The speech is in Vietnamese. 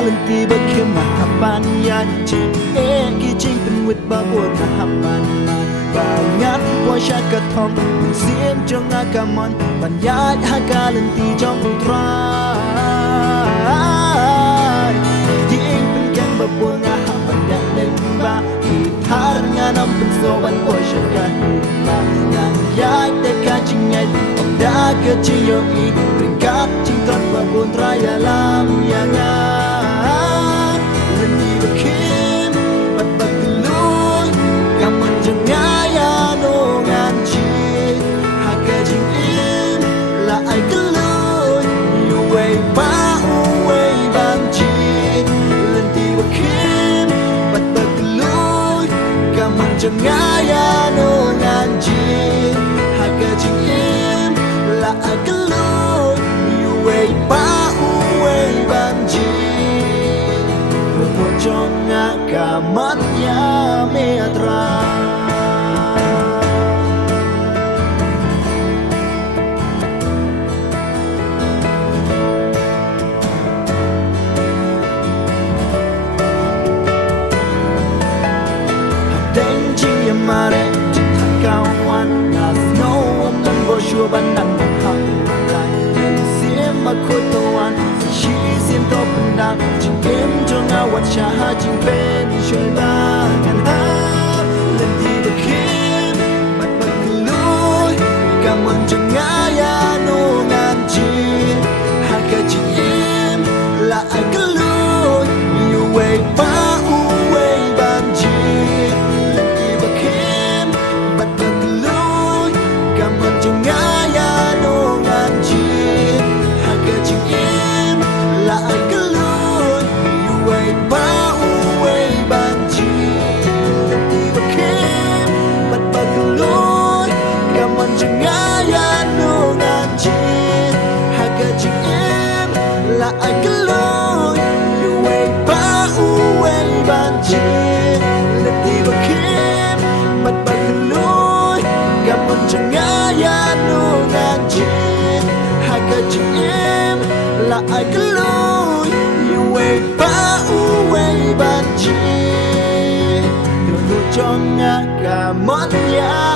การันตีบ่เข้มมาหับปานยาจริงกี่จริงเป็นวิตบ่บวดมาหับปานมาบางงัดว่าชากระทอมเสียมจงอากามอนบรรยายหาการันตีจอมตรายยิ่งเป็นแกงบ่บวงาหับบันยาเล่นบ้าที่ทารงานำเป็นโซวันว่าชากระมางานยายแต่การจริงไงออกดาเกิดจิโยอีเป็นการจริงตรัสบ่บวนรายาลามอย่างงานเรื่องนี้บ่คิดบัดบัดลุยกำมันจะง่ายยาโนงานชีหากเกิดจริงอิ่มละไอก็ลุยอยู่เว้ยบ้าเว้ยบางจีเรื่องที่บ่คิดบัดบัดลุยกำมันจะง่ายยาโนงานชีหากเกิดจริงอิ่มละไอก็ลุยอยู่เว้ยบ้าเว้ยบางจีJongga matnya metra Hãy subscribe cho kênh Ghiền Mì Gõ để không bỏ lỡ cha chính bên chơi ba ngàn hát lần đi được khiến bật bật lối cảm ơn chẳng ngã ya nô ngàn chi hai cái chỉ im là ai cứ lối nhiều way ba way ban chi lần đi được khiến bật bật lối cảm ơn chẳng ngã ya nô ngàn chi hai cái chỉ im là ai cứ ba uwe banji tiba kim bat bagloi kaman jengaya no nganji haga jingim la agloi uwe ba uwe banji tiba kim bat bagloi kaman jengaya no nganji haga jingim la agloi uwe ba ban chi, cho ngã cả món nhà.